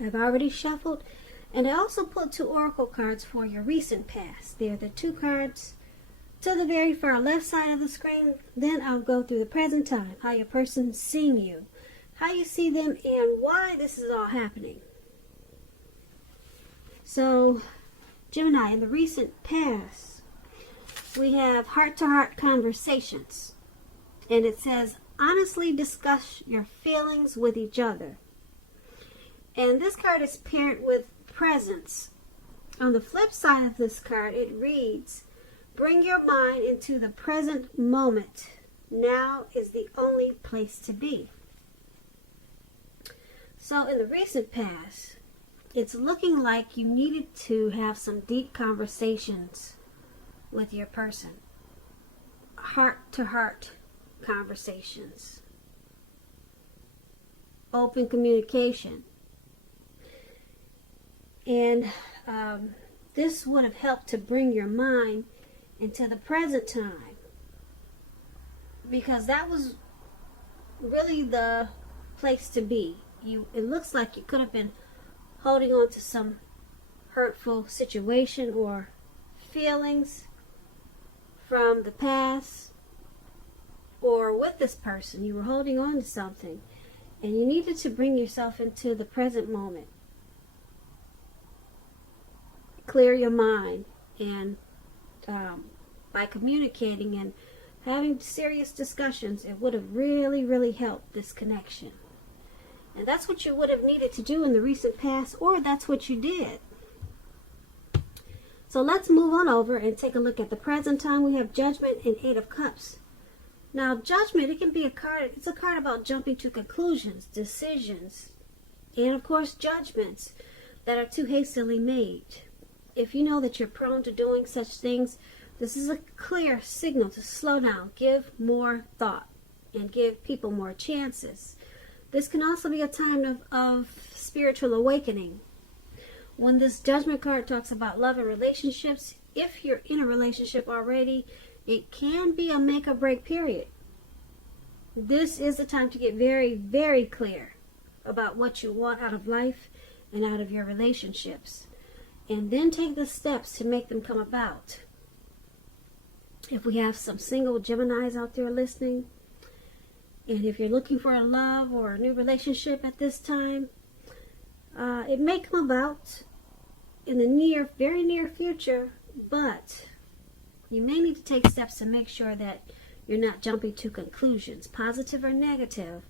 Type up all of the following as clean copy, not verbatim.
I've already shuffled, and I also put 2 oracle cards for your recent past. They're the 2 cards to the very far left side of the screen. Then I'll go through the present time, how your person's seeing you, how you see them, and why this is all happening. So, Gemini, in the recent past, we have heart-to-heart conversations. And it says, honestly discuss your feelings with each other. And this card is paired with presence. On the flip side of this card, it reads, bring your mind into the present moment. Now is the only place to be. So in the recent past, it's looking like you needed to have some deep conversations with your person. Heart-to-heart conversations. Open communication. And this would have helped to bring your mind into the present time, because that was really the place to be. It looks like you could have been holding on to some hurtful situation or feelings from the past, or with this person you were holding on to something, and you needed to bring yourself into the present moment. Clear your mind, and by communicating and having serious discussions, it would have really helped this connection. And that's what you would have needed to do in the recent past, or that's what you did. So let's move on over and take a look at the present time. We have Judgment and 8 of Cups. Now, Judgment, it can be a card, it's a card about jumping to conclusions, decisions, and of course judgments that are too hastily made. If you know that you're prone to doing such things, this is a clear signal to slow down, give more thought, and give people more chances. This can also be a time of spiritual awakening. When this Judgment card talks about love and relationships, if you're in a relationship already, it can be a make or break period. This is the time to get very clear about what you want out of life and out of your relationships, and then take the steps to make them come about. If we have some single Geminis out there listening, and if you're looking for a love or a new relationship at this time, it may come about in the very near future, but you may need to take steps to make sure that you're not jumping to conclusions, positive or negative,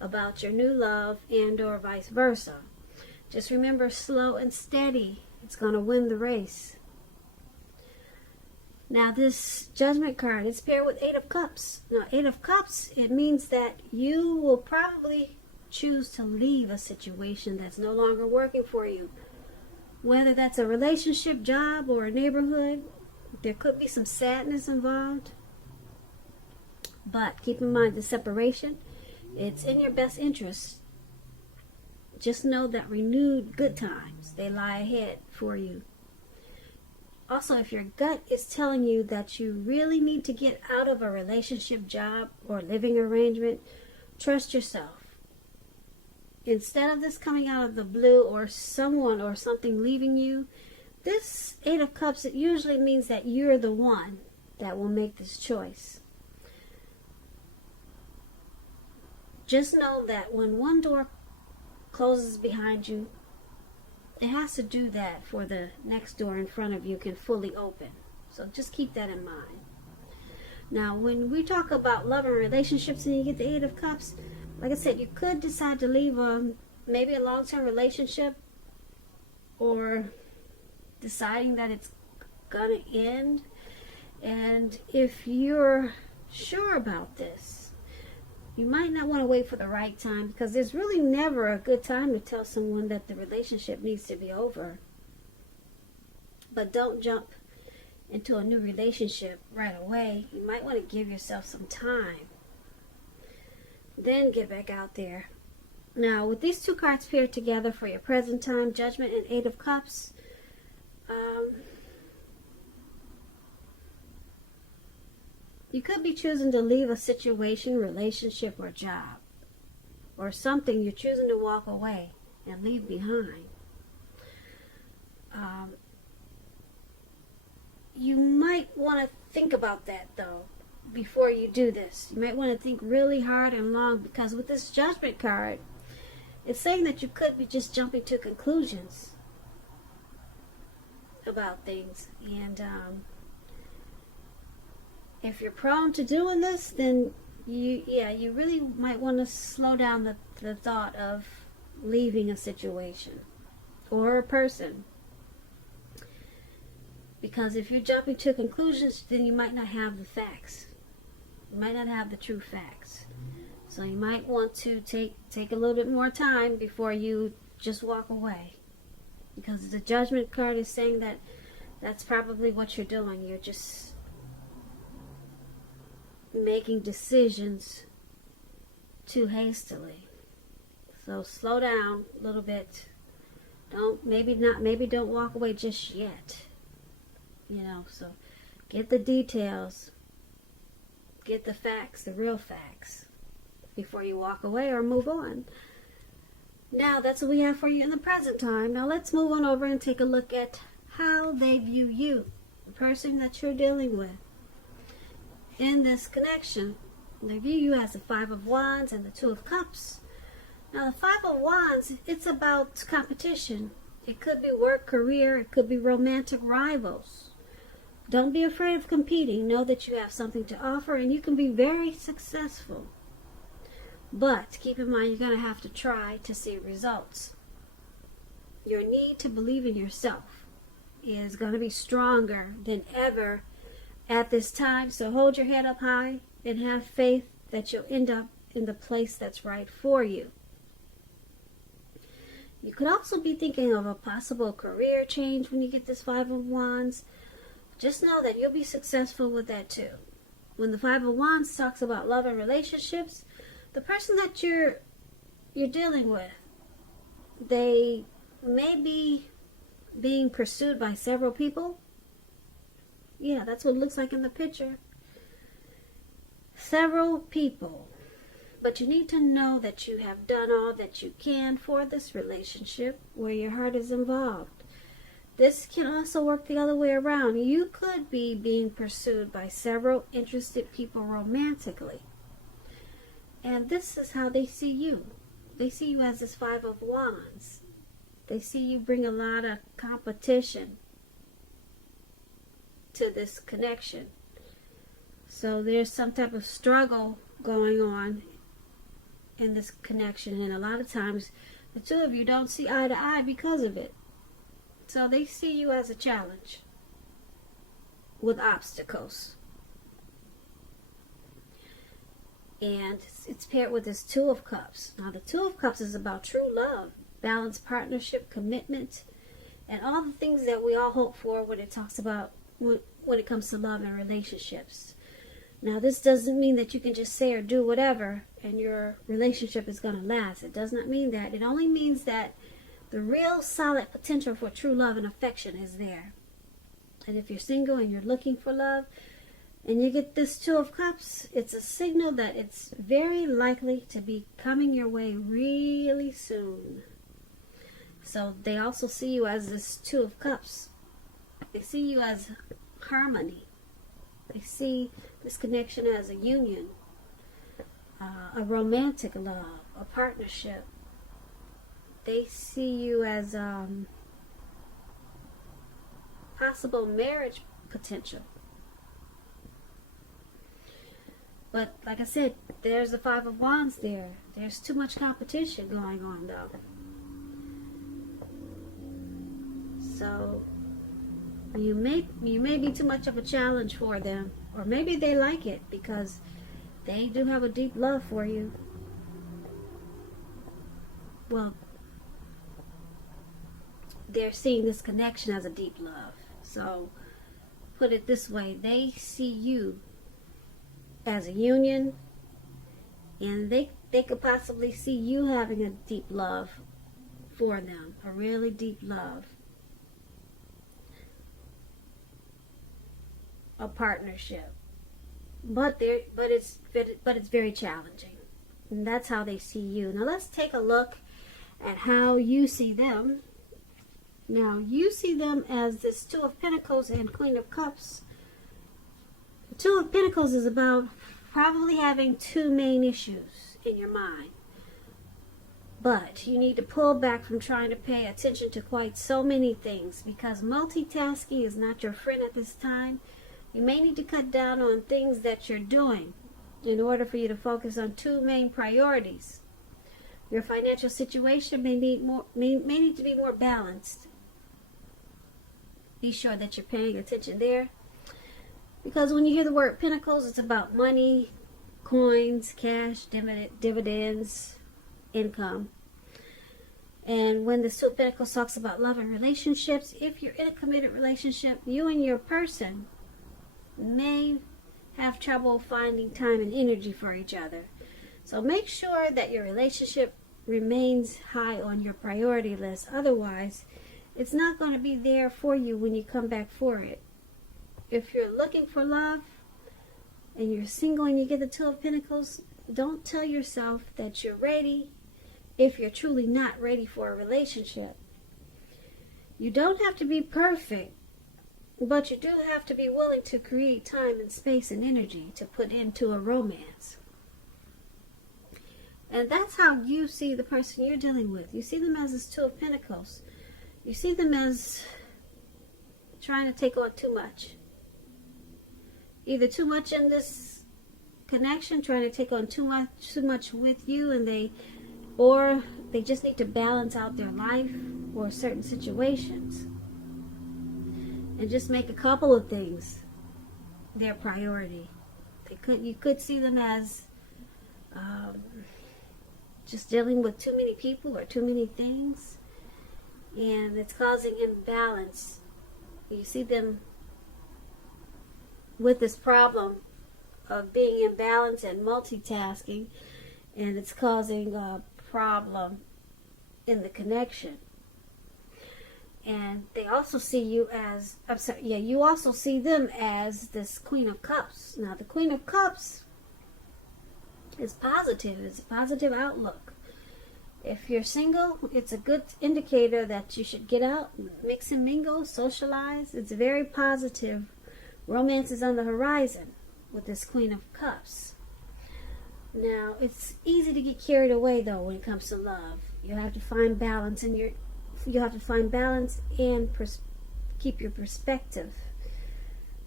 about your new love, and or vice versa. Just remember, slow and steady, it's going to win the race. Now this Judgment card is paired with 8 of Cups. Now 8 of Cups, it means that you will probably choose to leave a situation that's no longer working for you. Whether that's a relationship, job, or a neighborhood, there could be some sadness involved. But keep in mind the separation, it's in your best interest. Just know that renewed good times, they lie ahead for you. Also, if your gut is telling you that you really need to get out of a relationship, job, or living arrangement, trust yourself. Instead of this coming out of the blue, or someone or something leaving you, this 8 of Cups, it usually means that you're the one that will make this choice. Just know that when one door closes behind you, it has to do that for the next door in front of you can fully open. So just keep that in mind. Now, when we talk about love and relationships and you get the 8 of Cups, like I said, you could decide to leave maybe a long-term relationship, or deciding that it's gonna end. And if you're sure about this, you might not want to wait for the right time, because there's really never a good time to tell someone that the relationship needs to be over. But don't jump into a new relationship right away. You might want to give yourself some time, then get back out there. Now, with these 2 cards paired together for your present time, Judgment and 8 of Cups, you could be choosing to leave a situation, relationship, or job, or something. You're choosing to walk away. and leave behind. You might want to think about that, though, before you do this. You might want to think really hard and long, because with this Judgment card, it's saying that you could be just jumping to conclusions about things. And if you're prone to doing this, then you really might want to slow down the thought of leaving a situation or a person. Because if you're jumping to conclusions, then you might not have the facts. You might not have the true facts. So you might want to take a little bit more time before you just walk away. Because the Judgment card is saying that that's probably what you're doing. You're just making decisions too hastily. So slow down a little bit. Maybe don't walk away just yet. So get the details, get the facts, the real facts, before you walk away or move on. Now, that's what we have for you in the present time. Now, let's move on over and take a look at how they view you, the person that you're dealing with. In this connection, they view you as the Five of Wands and the Two of Cups. Now, the Five of Wands, it's about competition. It could be work, career, it could be romantic rivals. Don't be afraid of competing. Know that you have something to offer and you can be very successful. But keep in mind, you're going to have to try to see results. Your need to believe in yourself is going to be stronger than ever at this time. So hold your head up high and have faith that you'll end up in the place that's right for you. You could also be thinking of a possible career change when you get this Five of Wands. Just know that you'll be successful with that too. When the Five of Wands talks about love and relationships, the person that you're dealing with, they may be being pursued by several people. Yeah, that's what it looks like in the picture. Several people. But you need to know that you have done all that you can for this relationship where your heart is involved. This can also work the other way around. You could be being pursued by several interested people romantically. And this is how they see you. They see you as this Five of Wands. They see you bring a lot of competition to this connection. So there's some type of struggle going on in this connection. And a lot of times, the two of you don't see eye to eye because of it. So they see you as a challenge with obstacles. And it's paired with this Two of Cups. Now the Two of Cups is about true love, balanced partnership, commitment, and all the things that we all hope for when it talks about when it comes to love and relationships. Now this doesn't mean that you can just say or do whatever and your relationship is going to last. It does not mean that. It only means that the real solid potential for true love and affection is there. And if you're single and you're looking for love, and you get this Two of Cups, it's a signal that it's very likely to be coming your way really soon. So they also see you as this Two of Cups. They see you as harmony. They see this connection as a union, a romantic love, a partnership. They see you as possible marriage potential. But like I said, there's the Five of Wands there. There's too much competition going on though. So you may be too much of a challenge for them. Or maybe they like it because they do have a deep love for you. Well, they're seeing this connection as a deep love. So put it this way, they see you as a union, and they could possibly see you having a deep love for them, a really deep love, a partnership. But it's very challenging, and that's how they see you. Now let's take a look at how you see them. Now, you see them as this Two of Pentacles and Queen of Cups. The Two of Pentacles is about probably having two main issues in your mind. But you need to pull back from trying to pay attention to quite so many things, because multitasking is not your friend at this time. You may need to cut down on things that you're doing in order for you to focus on two main priorities. Your financial situation may need to be more balanced. Be sure that you're paying attention there, because when you hear the word Pentacles, it's about money, coins, cash, dividends, income. And when the Two of Pentacles talks about love and relationships, if you're in a committed relationship, you and your person may have trouble finding time and energy for each other. So make sure that your relationship remains high on your priority list. Otherwise, it's not going to be there for you when you come back for it. If you're looking for love and you're single and you get the Two of Pentacles, don't tell yourself that you're ready if you're truly not ready for a relationship. You don't have to be perfect, but you do have to be willing to create time and space and energy to put into a romance. And that's how you see the person you're dealing with. You see them as this Two of Pentacles. You see them as trying to take on too much. Either too much in this connection, trying to take on too much with you, or they just need to balance out their life or certain situations and just make a couple of things their priority. You could see them as just dealing with too many people or too many things, and it's causing imbalance. You see them with this problem of being imbalanced and multitasking, and it's causing a problem in the connection. And they also see you as, you also see them as this Queen of Cups. Now, the Queen of Cups is positive. It's a positive outlook. If you're single, it's a good indicator that you should get out, mix and mingle, socialize. It's very positive. Romance is on the horizon with this Queen of Cups. Now, it's easy to get carried away, though, when it comes to love. You have to find balance and keep your perspective.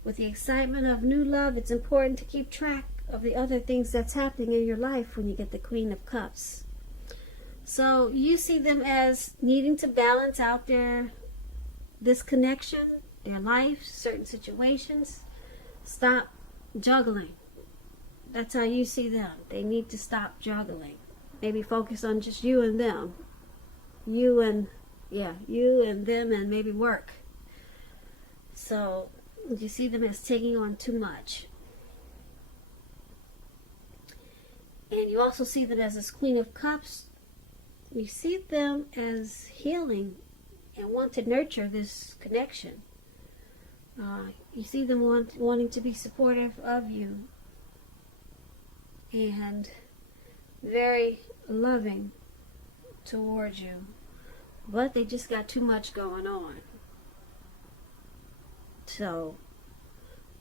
With the excitement of new love, it's important to keep track of the other things that's happening in your life when you get the Queen of Cups. So you see them as needing to balance out this connection, their life, certain situations. Stop juggling. That's how you see them. They need to stop juggling. Maybe focus on just you and them. You and them, and maybe work. So you see them as taking on too much. And you also see them as this Queen of Cups. You see them as healing and want to nurture this connection. You see them wanting to be supportive of you and very loving towards you. But they just got too much going on. So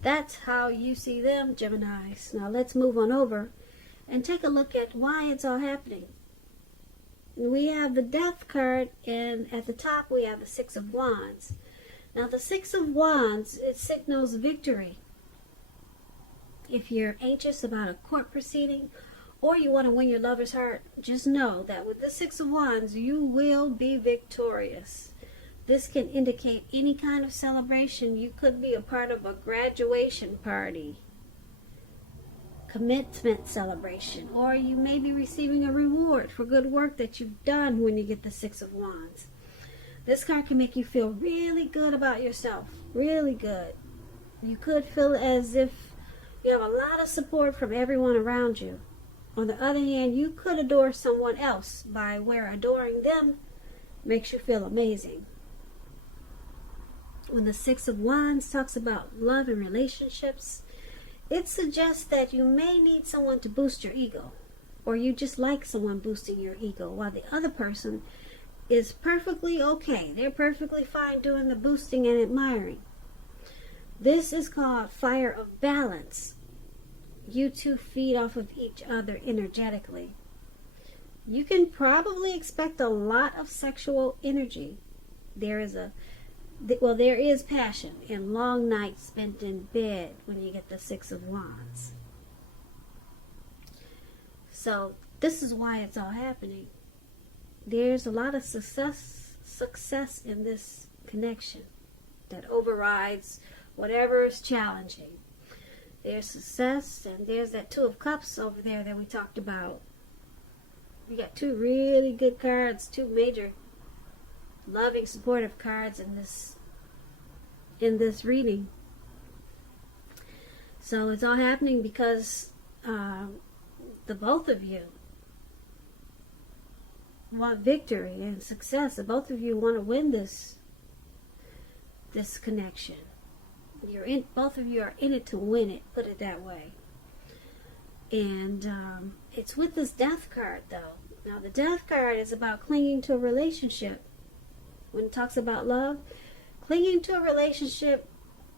that's how you see them, Geminis. Now let's move on over and take a look at why it's all happening. We have the Death card, and at the top we have the Six of Wands. Now the Six of Wands, it signals victory. If you're anxious about a court proceeding, or you want to win your lover's heart, just know that with the Six of Wands, you will be victorious. This can indicate any kind of celebration. You could be a part of a graduation party, commencement celebration, or you may be receiving a reward for good work that you've done when you get the Six of Wands. This card can make you feel really good about yourself, really good. You could feel as if you have a lot of support from everyone around you. On the other hand, you could adore someone else by where adoring them makes you feel amazing. When the Six of Wands talks about love and relationships, it suggests that you may need someone to boost your ego, or you just like someone boosting your ego, while the other person is perfectly okay. They're perfectly fine doing the boosting and admiring. This is called fire of balance. You two feed off of each other energetically. You can probably expect a lot of sexual energy. There is passion and long nights spent in bed when you get the Six of Wands. So this is why it's all happening. There's a lot of success in this connection that overrides whatever is challenging. There's success, and there's that Two of Cups over there that we talked about. We got two really good cards, two major loving, supportive cards in this reading. So it's all happening because the both of you want victory and success. The both of you want to win this connection. Both of you are in it to win it, put it that way. And it's with this Death card, though. Now, the Death card is about clinging to a relationship. When it talks about love, clinging to a relationship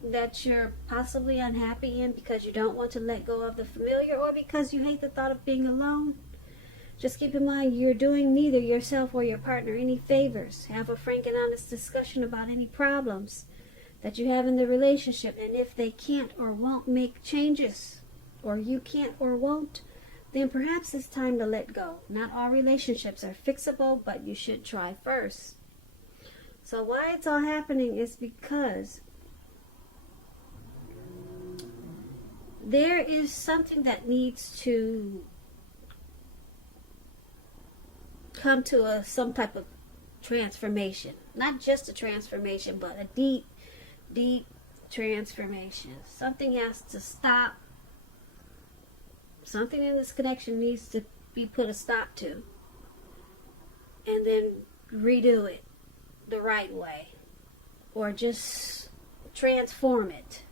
that you're possibly unhappy in because you don't want to let go of the familiar, or because you hate the thought of being alone. Just keep in mind, you're doing neither yourself or your partner any favors. Have a frank and honest discussion about any problems that you have in the relationship, and if they can't or won't make changes, or you can't or won't, then perhaps it's time to let go. Not all relationships are fixable, but you should try first. So why it's all happening is because there is something that needs to come to some type of transformation. Not just a transformation, but a deep transformation. Something has to stop. Something in this connection needs to be put a stop to, and then redo it the right way, or just transform it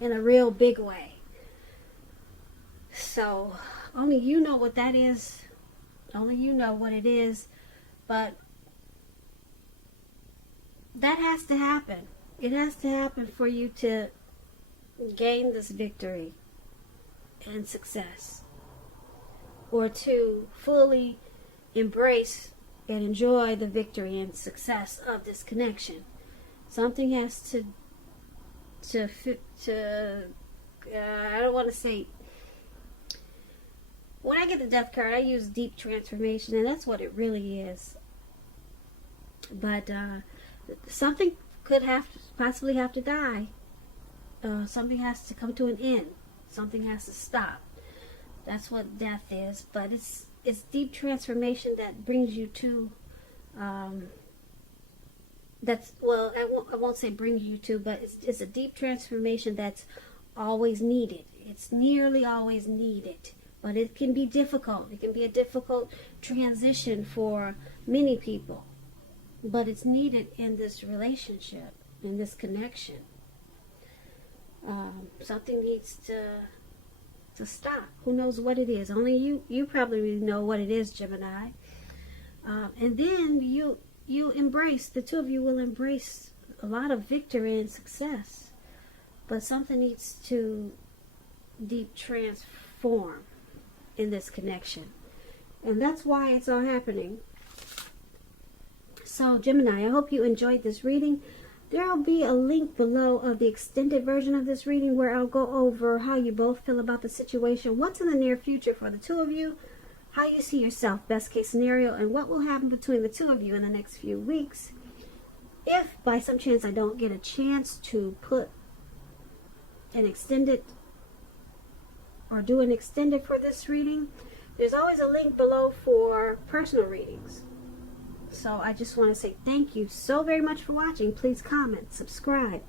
in a real big way. So only you know what that is. Only you know what it is. But that has to happen. It has to happen for you to gain this victory and success, or to fully embrace and enjoy the victory and success of this connection. Something has to I don't want to say, when I get the Death card, I use deep transformation, and that's what it really is. But something could possibly have to die. Something has to come to an end. Something has to stop. That's what death is. But it's deep transformation that brings you to I won't say brings you to, but it's a deep transformation that's always needed. It's nearly always needed, but it can be difficult. It can be a difficult transition for many people, but it's needed in this relationship, in this connection. Something needs to stop. Who knows what it is? Only you probably know what it is, Gemini. And then you embrace, the two of you will embrace a lot of victory and success. But something needs to deep transform in this connection. And that's why it's all happening. So, Gemini, I hope you enjoyed this reading. There will be a link below of the extended version of this reading where I'll go over how you both feel about the situation, what's in the near future for the two of you, how you see yourself, best case scenario, and what will happen between the two of you in the next few weeks. If by some chance I don't get a chance to put an extended or do an extended for this reading, there's always a link below for personal readings. So I just want to say thank you so very much for watching. Please comment, subscribe,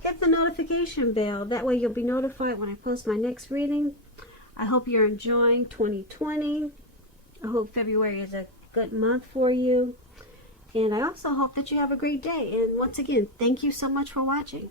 hit the notification bell. That way you'll be notified when I post my next reading. I hope you're enjoying 2020. I hope February is a good month for you. And I also hope that you have a great day. And once again, thank you so much for watching.